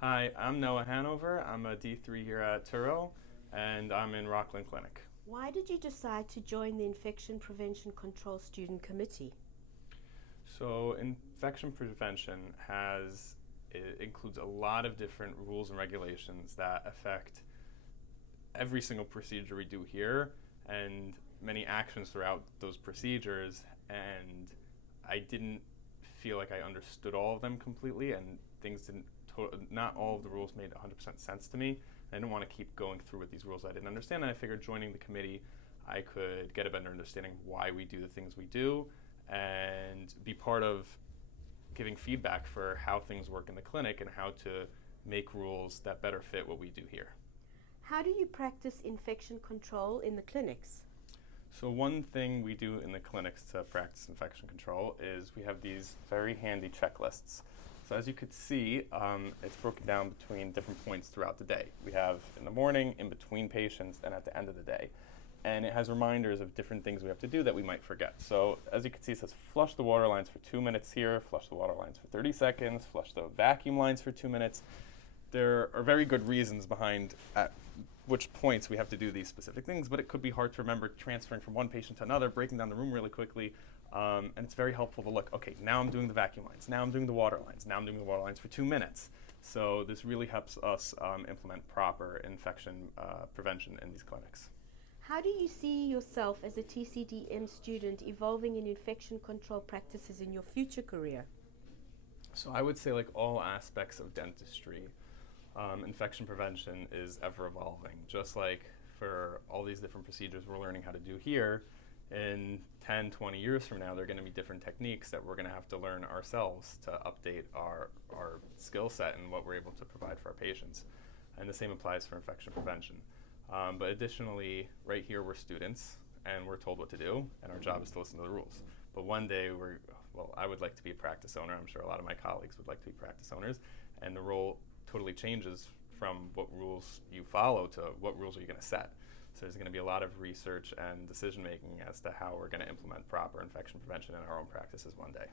Hi, I'm Noah Hanover. I'm a D3 here at Touro, and I'm in Rockland Clinic. Why did you decide to join the Infection Prevention Control Student Committee? So, infection prevention it includes a lot of different rules and regulations that affect every single procedure we do here and many actions throughout those procedures. And I didn't feel like I understood all of them completely, and things didn't. Not all of the rules made 100% sense to me. I didn't want to keep going through with these rules I didn't understand. And I figured joining the committee, I could get a better understanding of why we do the things we do and be part of giving feedback for how things work in the clinic and how to make rules that better fit what we do here. How do you practice infection control in the clinics? So one thing we do in the clinics to practice infection control is we have these very handy checklists. So as you could see, it's broken down between different points throughout the day. We have in the morning, in between patients, and at the end of the day. And it has reminders of different things we have to do that we might forget. So as you can see, it says flush the water lines for 2 minutes here, flush the water lines for 30 seconds, flush the vacuum lines for 2 minutes. There are very good reasons behind at which points we have to do these specific things, but it could be hard to remember transferring from one patient to another, breaking down the room really quickly. And it's very helpful to look, okay, now I'm doing the vacuum lines, now I'm doing the water lines, now I'm doing the water lines for 2 minutes. So this really helps us implement proper infection prevention in these clinics. How do you see yourself as a TCDM student evolving in infection control practices in your future career? So I would say like all aspects of dentistry, infection prevention is ever evolving. Just like for all these different procedures we're learning how to do here, in 10, 20 years from now, there are going to be different techniques that we're going to have to learn ourselves to update our skill set and what we're able to provide for our patients. And the same applies for infection prevention. But additionally, right here we're students and we're told what to do, and our job is to listen to the rules. But one day I would like to be a practice owner. I'm sure a lot of my colleagues would like to be practice owners, and the role totally changes from what rules you follow to what rules are you going to set. So there's going to be a lot of research and decision making as to how we're going to implement proper infection prevention in our own practices one day.